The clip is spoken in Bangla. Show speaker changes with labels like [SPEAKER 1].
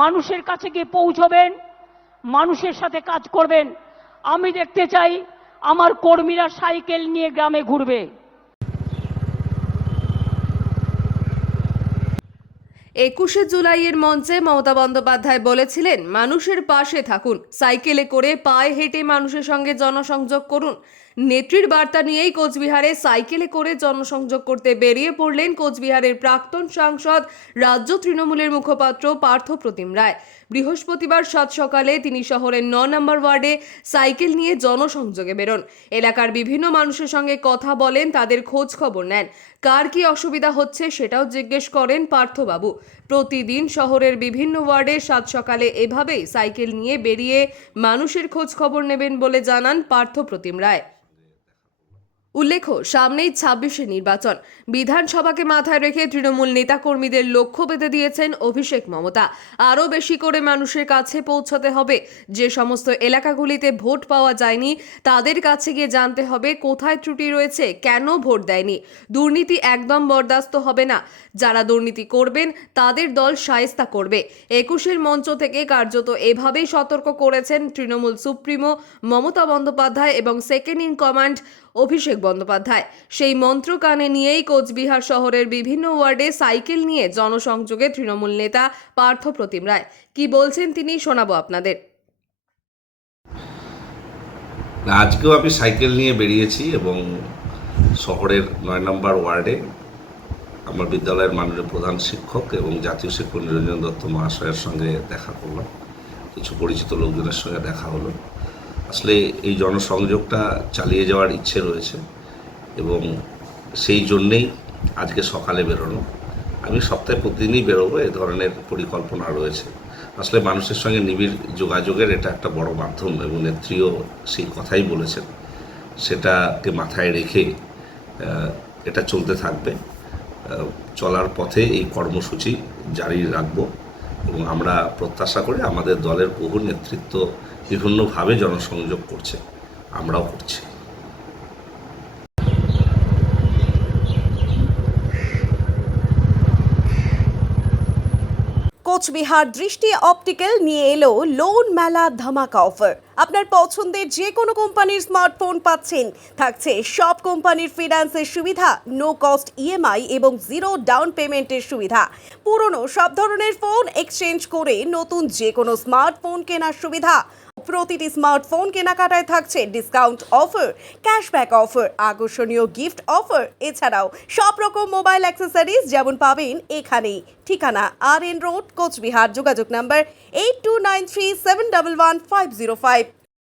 [SPEAKER 1] মানুষের কাছে গিয়ে পৌঁছবেন, মানুষের সাথে কাজ করবেন। আমি দেখতে চাই আমার কর্মীরা সাইকেল নিয়ে গ্রামে ঘুরবে।
[SPEAKER 2] একুশে জুলাইয়ের মঞ্চে মমতা বন্দ্যোপাধ্যায় বলেছিলেন, মানুষের পাশে থাকুন, সাইকেলে করে পায়ে হেঁটে মানুষের সঙ্গে জনসংযোগ করুন। নেত্রীর বার্তা নিয়েই কোচবিহারে সাইকেলে করে জনসংযোগ করতে বেরিয়ে পড়লেন কোচবিহারের প্রাক্তন সাংসদ রাজ্য তৃণমূলের মুখপাত্র পার্থ প্রতিম রায়। বৃহস্পতিবার সাত সকালে তিনি শহরের ন নম্বর ওয়ার্ডে সাইকেল নিয়ে জনসংযোগে বেরোন। এলাকার বিভিন্ন মানুষের সঙ্গে কথা বলেন, তাদের খোঁজ খবর নেন। কার কি অসুবিধা হচ্ছে সেটাও জিজ্ঞেস করেন পার্থবাবু। প্রতিদিন শহরের বিভিন্ন ওয়ার্ডে সাত সকালে এভাবেই সাইকেল নিয়ে বেরিয়ে মানুষের খোঁজ খবর নেবেন বলে জানান পার্থ প্রতিম রায়। উল্লেখ্য, সামনেই ছাব্বিশে নির্বাচন। বিধানসভাকে মাথায় রেখে তৃণমূল নেতাকর্মীদের লক্ষ্য বেঁধে দিয়েছেন অভিষেক মমতা। আরও বেশি করে মানুষের কাছে পৌঁছতে হবে। যে সমস্ত এলাকাগুলিতে ভোট পাওয়া যায়নি, তাদের কাছে গিয়ে জানতে হবে কোথায় ত্রুটি রয়েছে, কেন ভোট দেয়নি। দুর্নীতি একদম বরদাস্ত হবে না। যারা দুর্নীতি করবেন, তাদের দল সায়স্তা করবে। একুশের মঞ্চ থেকে কার্যত এভাবেই সতর্ক করেছেন তৃণমূল সুপ্রিমো মমতা বন্দ্যোপাধ্যায় এবং second in command Abhishek Bandyopadhyay. সেই মন্ত্র কানে নিয়েই কোচবিহার শহরের বিভিন্ন ওয়ার্ডে সাইকেল নিয়ে জনসংযোগে তৃণমূল নেতা পার্থ প্রতিম রায়। কি বলছেন তিনি শোনাবো আপনাদের।
[SPEAKER 3] আজকেও আমি সাইকেল নিয়ে বেরিয়েছি এবং শহরের নয় নম্বর ওয়ার্ডে আমার বিদ্যালয়ের মাননীয় প্রধান শিক্ষক এবং জাতীয় শিক্ষক নিরঞ্জন দত্ত মহাশয়ের সঙ্গে দেখা করলাম কিছু পরিচিত লোকজনের সঙ্গে দেখা হলো। আসলে এই জনসংযোগটা চালিয়ে যাওয়ার ইচ্ছে রয়েছে এবং সেই জন্যেই আজকে সকালে বেরোনো। আমি সপ্তাহে প্রতিদিনই বেরোবো, এ ধরনের পরিকল্পনা রয়েছে। আসলে মানুষের সঙ্গে নিবিড় যোগাযোগের এটা একটা বড় মাধ্যম এবং নেত্রীও সেই কথাই বলেছেন। সেটাকে মাথায় রেখে এটা চলতে থাকবে। চলার পথে এই কর্মসূচি জারি রাখব এবং আমরা প্রত্যাশা করি আমাদের দলের বহু নেতৃত্ব বিভিন্নভাবে জনসংযোগ করছে। আমরাও করছি।
[SPEAKER 4] কোচবিহার দৃষ্টি অপটিক্যাল নিয়ে এলো লোন মেলা ধামাকা অফার। আপনার পছন্দের যে কোনো কোম্পানির স্মার্টফোন পাচ্ছেন। থাকছে সব কোম্পানির ফিনান্সের সুবিধা নো কস্ট ইএমআই এবং জিরো ডাউন পেমেন্টের সুবিধা। পুরনো সব ধরনের ফোন এক্সচেঞ্জ করে নতুন যে কোনো স্মার্টফোন কেনার সুবিধা। প্রতিটি স্মার্টফোন কেনাকাটায় থাকছে ডিসকাউন্ট অফার ক্যাশব্যাক অফার আকর্ষণীয় গিফট অফার এছাড়াও সব রকম মোবাইল অ্যাক্সেসরিজ যেমন পাবেন এখানেই। ঠিকানা আর এন রোড কোচবিহার। যোগাযোগ number eight two nine three seven double one five zero five